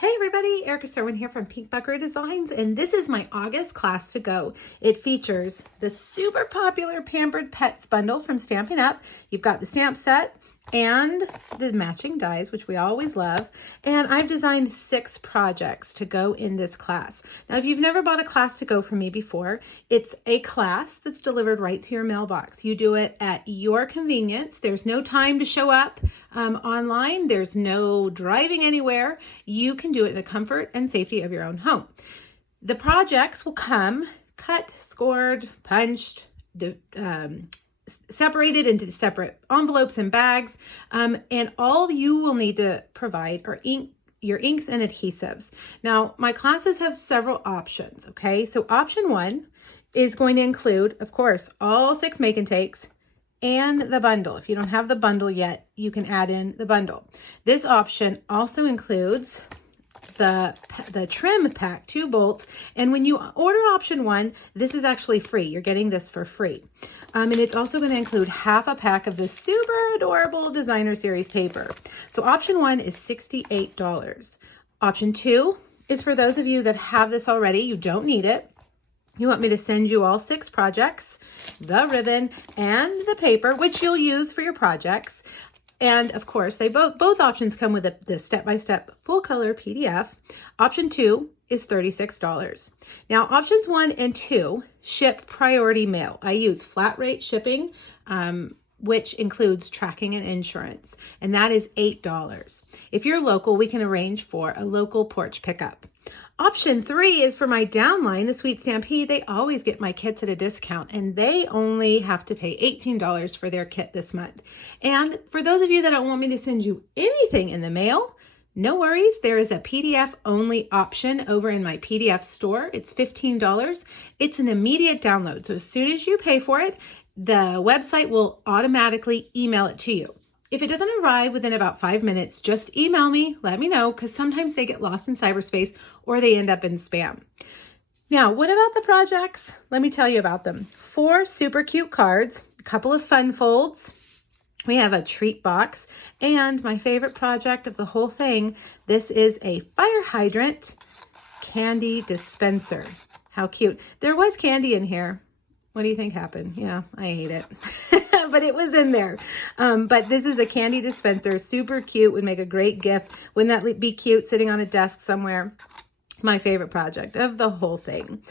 Hey everybody, Erica Serwin here from Pink Buckaroo Designs, and this is my August class to go. It features the super popular Pampered Pets bundle from Stampin' Up. You've got the stamp set and the matching dies, which we always love. And I've designed 6 projects to go in this class. Now, if you've never bought a class to go from me before, it's a class that's delivered right to your mailbox. You do it at your convenience. There's no time to show up online. There's no driving anywhere. You can do it in the comfort and safety of your own home. The projects will come cut, scored, punched, separated into separate envelopes and bags, and all you will need to provide are your inks and adhesives. Now, my classes have several options, okay? So option 1 is going to include, of course, all 6 make and takes and the bundle. If you don't have the bundle yet, you can add in the bundle. This option also includes the trim pack, 2 bolts, and when you order option 1, this is actually free. You're getting this for free. And it's also going to include half a pack of this super adorable designer series paper. So option 1 is $68. Option 2 is for those of you that have this already. You don't need it. You want me to send you all 6 projects, the ribbon, and the paper, which you'll use for your projects. And of course, they both options come with the step-by-step full color PDF. Option 2 is $36. Now, options 1 and 2 ship priority mail. I use flat rate shipping, which includes tracking and insurance, and that is $8. If you're local, we can arrange for a local porch pickup. Option 3 is for my downline, the Sweet Stampede. They always get my kits at a discount, and they only have to pay $18 for their kit this month. And for those of you that don't want me to send you anything in the mail, no worries. There is a PDF only option over in my PDF store. It's $15. It's an immediate download. So as soon as you pay for it, the website will automatically email it to you. If it doesn't arrive within about 5 minutes, just email me, let me know, because sometimes they get lost in cyberspace or they end up in spam. Now, what about the projects? Let me tell you about them. 4 super cute cards, a couple of fun folds. We have a treat box, and my favorite project of the whole thing, this is a fire hydrant candy dispenser. How cute. There was candy in here. What do you think happened? Yeah, I ate it, but it was in there. But this is a candy dispenser, super cute, would make a great gift. Wouldn't that be cute sitting on a desk somewhere? My favorite project of the whole thing.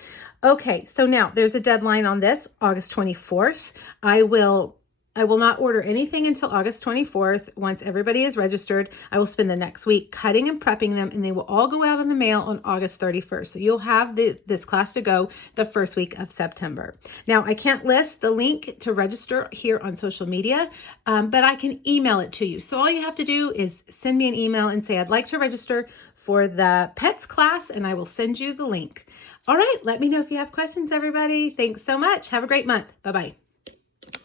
Okay, so now there's a deadline on this, August 24th. I will not order anything until August 24th. Once everybody is registered, I will spend the next week cutting and prepping them, and they will all go out in the mail on August 31st. So you'll have this class to go the first week of September. Now, I can't list the link to register here on social media, but I can email it to you. So all you have to do is send me an email and say, I'd like to register for the pets class, and I will send you the link. All right, let me know if you have questions, everybody. Thanks so much. Have a great month. Bye-bye.